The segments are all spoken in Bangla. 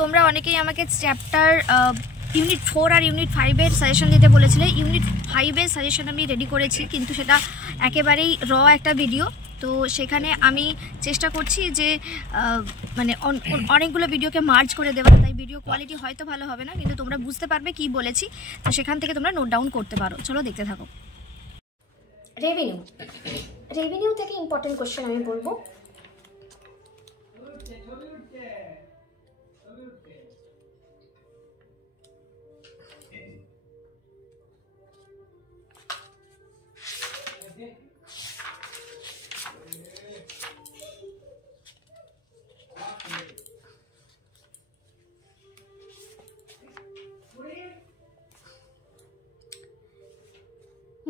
তোমরা অনেকেই আমাকে চ্যাপ্টার ইউনিট 4 আর ইউনিট 5-এর সাজেশন দিতে বলেছিলে। ইউনিট 5-এর সাজেশন আমি রেডি করেছি, কিন্তু সেটা একেবারেই একটা ভিডিও। তো সেখানে আমি চেষ্টা করছি যে মানে অনেকগুলো ভিডিওকে মার্জ করে দেওয়ার, তাই ভিডিও কোয়ালিটি হয়তো ভালো হবে না, কিন্তু তোমরা বুঝতে পারবে কি বলেছি। তো সেখান থেকে তোমরা নোট ডাউন করতে পারো। চলো দেখতে থাকো। রেভিনিউ থেকে ইম্পর্টেন্ট কোশ্চেন আমি বলবো।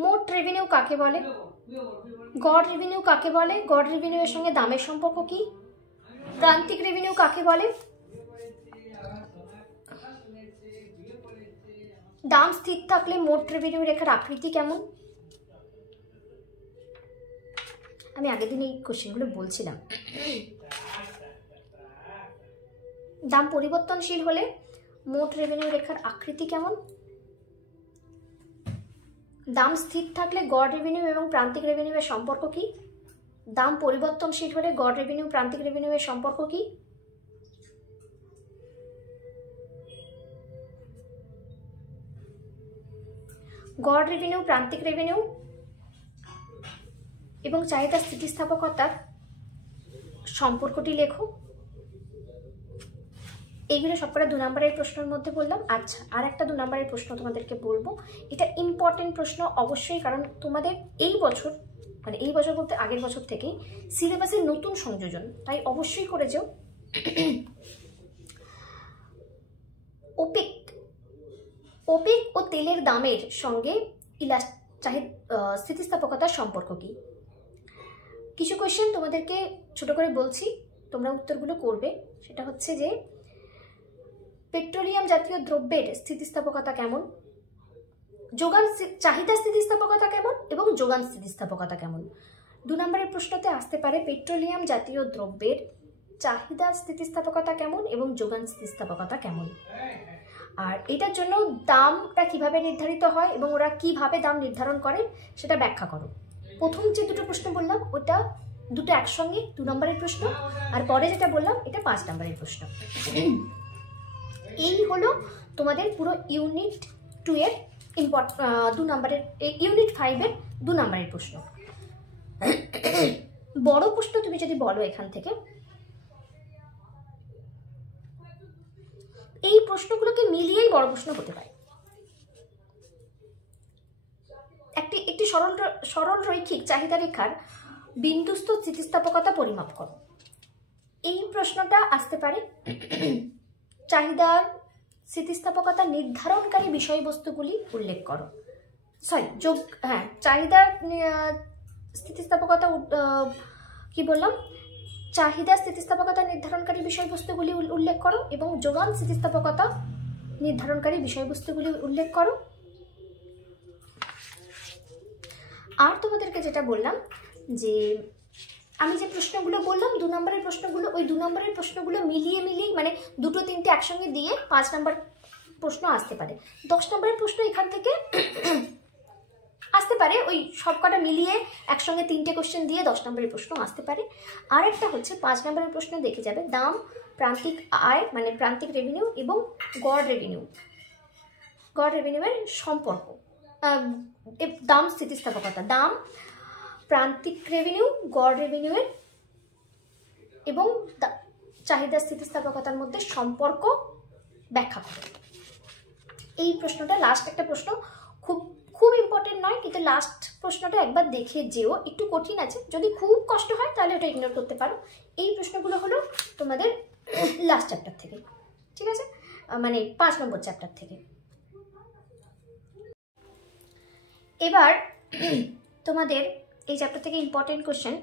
মোট রেভিনিউ কাকে বলে? গড় রেভিনিউ কাকে বলে? গড় রেভিনিউ এর সঙ্গে দামের সম্পর্ক কি? প্রান্তিক রেভিনিউ কাকে বলে? দাম স্থির থাকলে মোট রেভিনিউ রেখার আকৃতি কেমন? আমি আগের দিন এই কোশ্চেনগুলো বলছিলাম। দাম পরিবর্তনশীল হলে মোট রেভিনিউ রেখার আকৃতি কেমন? দাম স্থির থাকলে গড় রেভিনিউ এবং প্রান্তিক রেভিনিউ এর সম্পর্ক কি? দাম পরিবর্তনশীল হলে গড় রেভিনিউ প্রান্তিক রেভিনিউ এর সম্পর্ক কি? গড় রেভিনিউ, প্রান্তিক রেভিনিউ এবং চাহিদা স্থিতিস্থাপকতার সম্পর্কটি লেখো। এইগুলো সবকটা 2 নম্বরের প্রশ্নের মধ্যে বললাম। আচ্ছা, আর একটা 2 নম্বরের প্রশ্ন তোমাদেরকে বলবো। এটা ইম্পর্টেন্ট প্রশ্ন অবশ্যই, কারণ তোমাদের এই বছর, মানে এই বছর বলতে আগের বছর থেকেই সিলেবাসের নতুন সংযোজন, তাই অবশ্যই করে যাও। ওপেক ও তেলের দামের সঙ্গে স্থিতিস্থাপকতার সম্পর্ক কি? কিছু কোয়েশ্চেন তোমাদেরকে ছোট করে বলছি, তোমরা উত্তরগুলো করবে। সেটা হচ্ছে যে পেট্রোলিয়াম জাতীয় দ্রব্যের স্থিতিস্থাপকতা কেমন, যোগান চাহিদা স্থিতিস্থাপকতা কেমন এবং যোগান স্থিতিস্থাপকতা কেমন। 2 নম্বরের প্রশ্নতে আসতে পারে পেট্রোলিয়াম জাতীয় দ্রব্যের চাহিদা স্থিতিস্থাপকতা কেমন এবং যোগান স্থিতিস্থাপকতা কেমন। আর এটার জন্য দামটা কিভাবে নির্ধারিত হয় এবং ওরা কিভাবে দাম নির্ধারণ করে সেটা ব্যাখ্যা করো। প্রথম যে 2টো প্রশ্ন বললাম ওটা দুটো একসঙ্গে 2 নম্বরের প্রশ্ন, আর পরে যেটা বললাম এটা 5 নম্বরের প্রশ্ন। এই হলো তোমাদের পুরো ইউনিট 2 এর 2 নম্বরের, ইউনিট 5-এর 2 নম্বরের প্রশ্ন। বড় প্রশ্ন তুমি যদি বলো এখান থেকে, এই প্রশ্নগুলোকে মিলিয়েই বড় প্রশ্ন হতে পারে। একটি সরল রৈখিক চাহিদা রেখার বিন্দুস্থ স্থিতিস্থাপকতা পরিমাপ করো। এই প্রশ্নটা আসতে পারে। চাহিদার স্থিতিস্থাপকতা নির্ধারণকারী বিষয়বস্তুগুলি উল্লেখ করো। চাহিদার স্থিতিস্থাপকতা কি বললাম, চাহিদা স্থিতিস্থাপকতা নির্ধারণকারী বিষয়বস্তুগুলি উল্লেখ করো এবং যোগান স্থিতিস্থাপকতা নির্ধারণকারী বিষয়বস্তুগুলি উল্লেখ করো। আর তোমাদেরকে যেটা বললাম যে আমি যে প্রশ্নগুলো বললাম 2 নম্বরের প্রশ্নগুলো, ওই 2 নম্বরের প্রশ্নগুলো মিলিয়ে মানে 2-3টে একসঙ্গে দিয়ে 5 নম্বর প্রশ্ন আসতে পারে। 10 নম্বরের প্রশ্ন এখান থেকে আসতে পারে, ওই সবকটা মিলিয়ে একসঙ্গে 3টে কোশ্চেন দিয়ে 10 নম্বরের প্রশ্ন আসতে পারে। আর একটা হচ্ছে 5 নম্বরের প্রশ্ন দেখে যাবে দাম, প্রান্তিক আয় মানে প্রান্তিক রেভিনিউ এবং গড় রেভিনিউয়ের সম্পর্ক, দাম স্থিতিস্থাপকতা, দাম, প্রান্তিক রেভিনিউ, গড় রেভিনিউয়ের এবং চাহিদা স্থিতিস্থাপকতার মধ্যে সম্পর্ক ব্যাখ্যা করে। এই প্রশ্নটা লাস্ট একটা প্রশ্ন, খুব ইম্পর্টেন্ট নয়, কিন্তু লাস্ট প্রশ্নটা একবার দেখে যেও, একটু কঠিন আছে। যদি খুব কষ্ট হয় তাহলে ওটা ইগনোর করতে পারো। এই প্রশ্নগুলো হলো তোমাদের লাস্ট চ্যাপ্টার থেকে, ঠিক আছে, মানে 5 নম্বর চ্যাপ্টার থেকে। এবার তোমাদের এই চ্যাপ্টার থেকে ইম্পর্টেন্ট কোশ্চেন,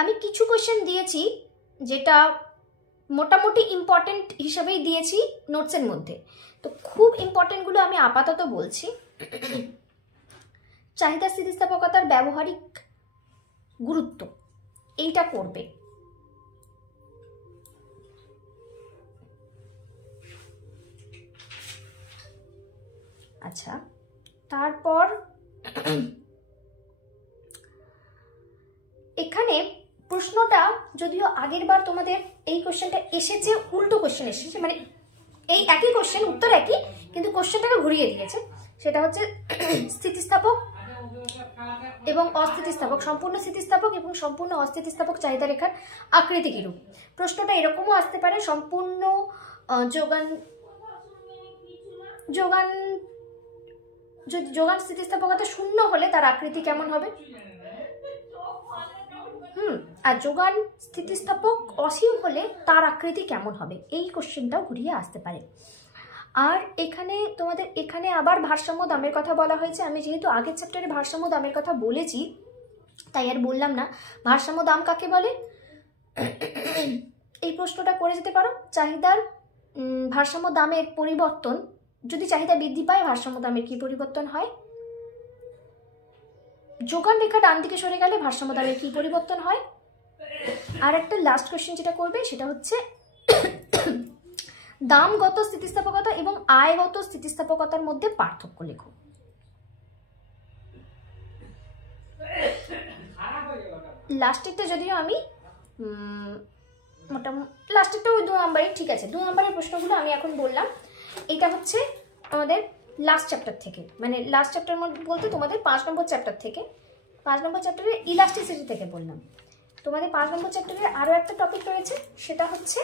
আমি কিছু কোশ্চেন দিয়েছি যেটা মোটামুটি ইম্পর্টেন্ট হিসাবেই দিয়েছি নোটসের মধ্যে। তো খুব ইম্পর্টেন্টগুলো আমি আপাতত বলছি। চাহিদা স্থিতিস্থাপকতার ব্যবহারিক গুরুত্ব, এইটা করবে। আচ্ছা, তারপর এখানে প্রশ্নটা যদিও আগের বার তোমাদের এই কোশ্চেনটা এসেছে, উল্টো কোশ্চেন এসেছে, মানে এই একই কোশ্চেন, উত্তর একই, কিন্তু কোশ্চেনটাকে ঘুরিয়ে দিয়েছে। সেটা হচ্ছে স্থিতিস্থাপক এবং অস্থিতিস্থাপক, সম্পূর্ণ স্থিতিস্থাপক এবং সম্পূর্ণ অস্থিতিস্থাপক চাহিদা রেখার আকৃতি কিরূপ। প্রশ্নটা এরকমও আসতে পারে, সম্পূর্ণ যোগান স্থিতিস্থাপকতা শূন্য হলে তার আকৃতি কেমন হবে, আর যোগান স্থিতিস্থাপক অসীম হলে তার আকৃতি কেমন হবে, এই কোশ্চেনটাও ঘুরিয়ে আসতে পারে। আর এখানে তোমাদের এখানে আবার ভারসাম্য দামের কথা বলা হয়েছে। আমি যেহেতু আগের চ্যাপ্টারে ভারসাম্য দামের কথা বলেছি তাই আর বললাম না। ভারসাম্য দাম কাকে বলে, এই প্রশ্নটা করে যেতে পারো। চাহিদার ভারসাম্য দামের পরিবর্তন, যদি চাহিদা বৃদ্ধি পায় ভারসাম্য দামের কি পরিবর্তন হয়, যোগান রেখা ডান দিকে সরে গেলে ভারসাম্য দামের কি পরিবর্তন হয়। আর একটা লাস্ট কোশ্চেন যেটা করবে সেটা হচ্ছে দামগত স্থিতিস্থাপকতা এবং আয়গত স্থিতিস্থাপকতার মধ্যে পার্থক্য লেখো। লাস্টেরটা যদিও আমি মোটামুটি লাস্টেরটা ওই 2 নম্বরের, ঠিক আছে 2 নম্বরের প্রশ্নগুলো আমি এখন বললাম। এটা হচ্ছে আমাদের লাস্ট চ্যাপ্টার থেকে, মানে লাস্ট চ্যাপ্টার মধ্যে বলতে তোমাদের 5 নম্বর চ্যাপ্টার থেকে, 5 নম্বর চ্যাপ্টারের ইলাস্টিসিটি থেকে বললাম। তোমাদের 5 নম্বর চ্যাপ্টারের আরও একটা টপিক রয়েছে, সেটা হচ্ছে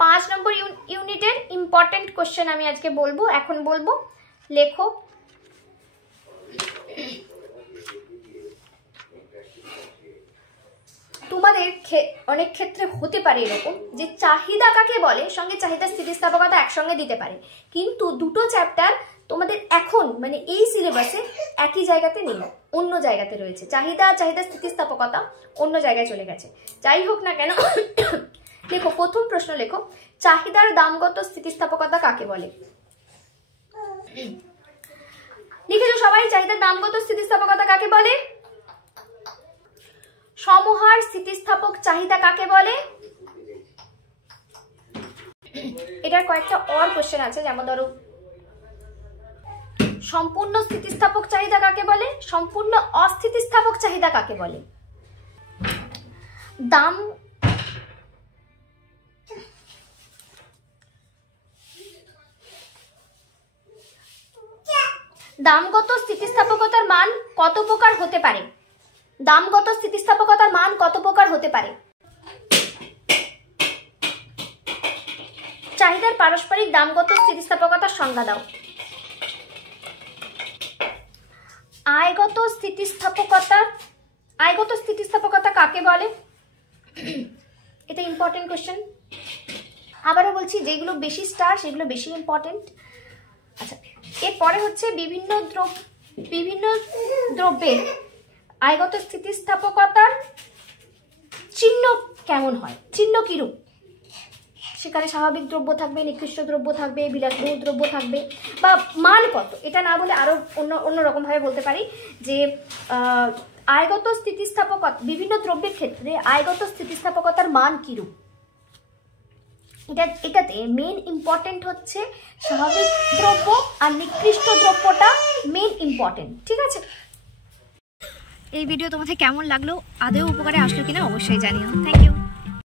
5 নম্বর ইউনিটের ইম্পর্টেন্ট কোশ্চেন আমি আজকে বলবো, এখন বলবো, লেখো। তোমাদের অনেক ক্ষেত্রে হতে পারে এরকম যে চাহিদা কাকে বলে সঙ্গে চাহিদা স্থিতিস্থাপকতা একসঙ্গে দিতে পারে, কিন্তু দুটো চ্যাপ্টার তোমাদের এখন মানে এই সিলেবাসে একই জায়গাতে নেই, অন্য জায়গাতে রয়েছে। চাহিদা স্থিতিস্থাপকতা অন্য জায়গায় চলে গেছে। যাই হোক না কেন, লেখো প্রথম প্রশ্ন, লেখো চাহিদার দামগত স্থিতিস্থাপকতা কাকে বলে। লিখেছো সবাই, চাহিদার দামগত স্থিতিস্থাপকতা কাকে বলে। সমহার স্থিতিস্থাপক চাহিদা কাকে বলে। এটার কয়েকটা অর কোশ্চেন আছে, যেমন ধরো সম্পূর্ণ স্থিতিস্থাপক চাহিদা কাকে বলে, সম্পূর্ণ অস্থিতিস্থাপক চাহিদা কাকে বলে। দামগত স্থিতিস্থাপকতার মান কত প্রকার হতে পারে। দামগত স্থিতিস্থাপকতার মান কত প্রকার হতে পারে। চাহিদার পারস্পরিক দামগত স্থিতিস্থাপকতার সংজ্ঞা দাও। আয়গত স্থিতিস্থাপকতা কাকে বলে। এটা ইম্পর্টেন্ট কোশ্চেন, আবারও বলছি যেগুলো বেশি স্টার সেগুলো বেশি ইম্পর্টেন্ট। আচ্ছা, এরপরে হচ্ছে বিভিন্ন দ্রব্যের আয়গত স্থিতিস্থাপকতার চিহ্ন কেমন হয়, চিহ্ন কিরূপ। সেখানে স্বাভাবিক দ্রব্য থাকবে, নিকৃষ্ট দ্রব্য থাকবে, বিলাসবহুল দ্রব্য থাকবে, বা মান কত, এটা না বলে আরো অন্যরকম ভাবে বলতে পারি যে আয়গত স্থিতিস্থাপকতা, বিভিন্ন দ্রব্যের ক্ষেত্রে আয়গত স্থিতিস্থাপকতার মান কিরূপ। এটাতে মেন ইম্পর্টেন্ট হচ্ছে স্বাভাবিক দ্রব্য আর নিকৃষ্ট দ্রব্যটা মেন ইম্পর্টেন্ট, ঠিক আছে। এই ভিডিও তোমাদের কেমন লাগলো, আদৌ উপকারে আসলো কিনা অবশ্যই জানিও। Thank you.